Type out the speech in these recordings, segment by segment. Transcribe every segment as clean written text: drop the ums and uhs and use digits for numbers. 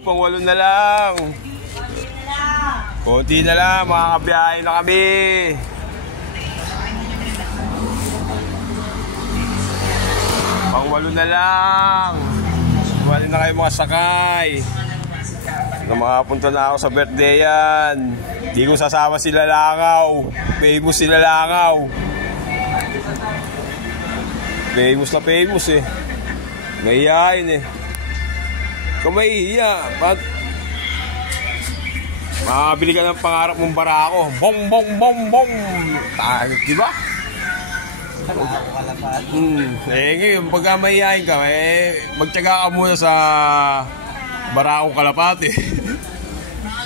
Pang-walo na lang. Konti na lang, makakabiyahe na kami. Pang-walo na lang. Bumali na kayo mga sakay. Na makapunta na ako sa birthday yan. Hindi ko sasama sila Langaw. Famous sila Langaw. Famous na famous eh. Mahihain eh. Kung mahihiya, ba't makakabili ka ng pangarap mong barako? Bong bong bong bong. Diba? Ngayon pagka mahihain ka, magtyaga ka muna sa Barako Kalapati.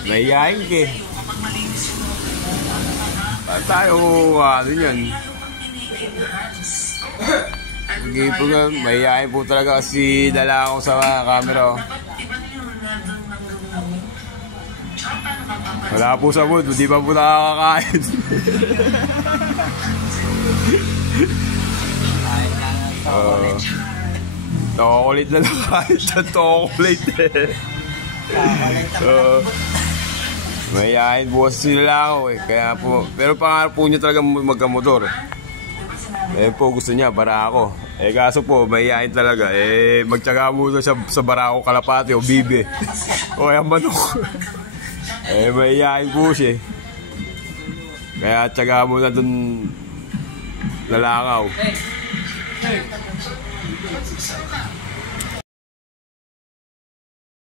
Mahihain ka eh. Ba't tayo ano yan? Mahihain po talaga kasi dala ako sa camera. Wala po sa mood, hindi pa po nakakakain. Chocolate na lang kahit na chocolate eh. Mahihain po kasi sila ako eh. Kaya po, pero pangarap po niya talaga magkamotor eh. Po gusto niya, Barako. Kaso po, mahihain talaga. Magtyaga muna siya sa Barako Kalapati o Bibe. O kaya manok. Mahihain po siya. Kaya tyaga muna dun Langaw.